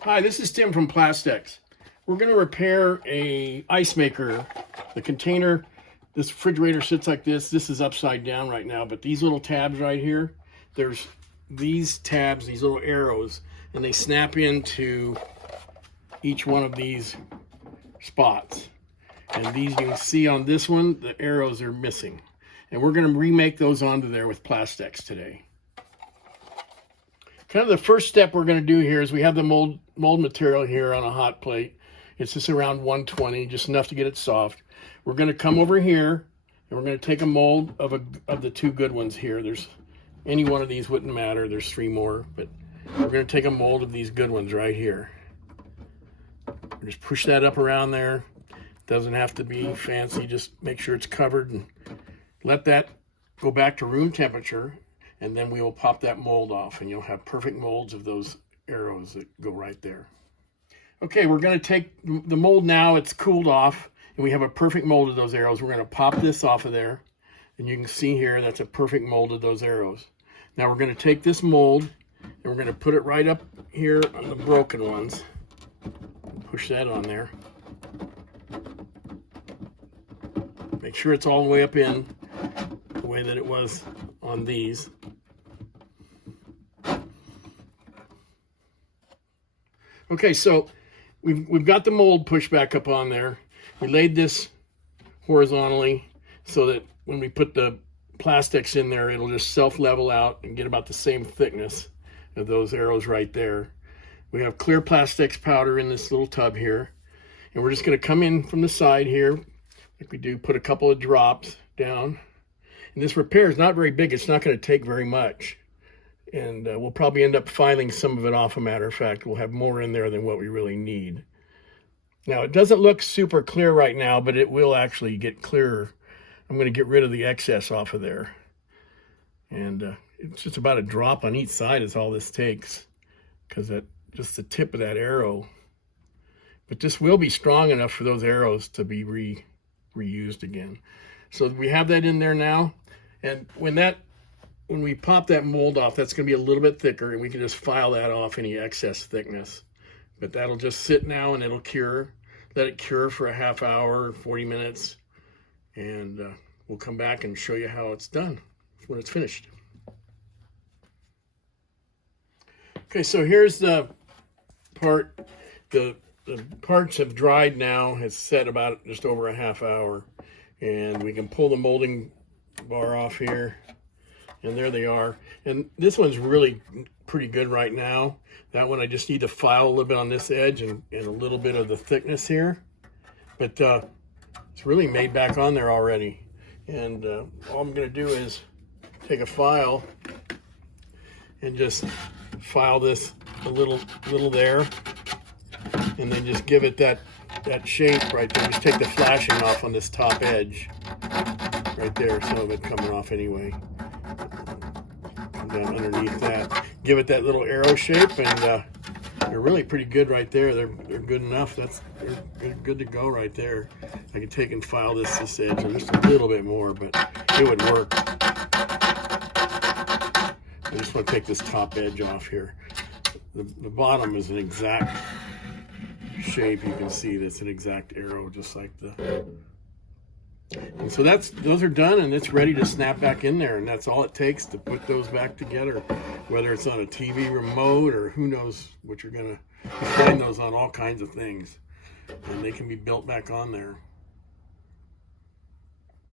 Hi, this is Tim from Plastex. We're going to repair a ice maker. The container, this refrigerator sits like this. This is upside down right now, but these little tabs right here, there's these tabs, these little arrows, and they snap into each one of these spots. And these, you can see on this one, the arrows are missing. And we're going to remake those onto there with Plastex today. Kind of the first step we're going to do here is we have the mold material here on a hot plate. It's just around 120, just enough to get it soft. We're going to come over here and we're going to take a mold of the two good ones here. There's any one of these wouldn't matter. There's 3 more, but we're going to take a mold of these good ones right here. Just push that up around there. Doesn't have to be fancy. Just make sure it's covered and let that go back to room temperature. And then we will pop that mold off and you'll have perfect molds of those arrows that go right there. Okay, we're going to take the mold now. It's cooled off and we have a perfect mold of those arrows. We're going to pop this off of there. And you can see here, that's a perfect mold of those arrows. Now we're going to take this mold and we're going to put it right up here on the broken ones. Push that on there. Make sure it's all the way up in the way that it was on these. Okay, so we've got the mold pushed back up on there. We laid this horizontally so that when we put the Plastex in there, it'll just self-level out and get about the same thickness of those arrows right there. We have clear Plastex powder in this little tub here. And we're just going to come in from the side here, like we do, put a couple of drops down. And this repair is not very big. It's not going to take very much. And we'll probably end up filing some of it off, a matter of fact. We'll have more in there than what we really need. Now, it doesn't look super clear right now, but it will actually get clearer. I'm going to get rid of the excess off of there. And it's just about a drop on each side is all this takes, because just the tip of that arrow. But this will be strong enough for those arrows to be reused again. So we have that in there now. And when we pop that mold off, that's going to be a little bit thicker, and we can just file that off any excess thickness. But that'll just sit now and it'll cure. Let it cure for a half hour, 40 minutes, and we'll come back and show you how it's done when it's finished. Okay, so here's the part. The parts have dried now. It's set about just over a half hour, and we can pull the molding bar off here. And there they are. And this one's really pretty good right now. That one I just need to file a little bit on this edge and a little bit of the thickness here. But it's really made back on there already. And all I'm going to do is take a file and just file this a little there. And then just give it that shape right there. Just take the flashing off on this top edge. Right there, some of it coming off anyway. Down underneath that, give it that little arrow shape, and they're really pretty good right there. They're good enough. They're good to go right there. I can take and file this edge just a little bit more, but it would work. I just want to take this top edge off here. The bottom is an exact shape. You can see that's an exact arrow, just like the. And so those are done, and it's ready to snap back in there, and that's all it takes to put those back together, whether it's on a TV remote or who knows what you're gonna. You find those on all kinds of things, and they can be built back on there.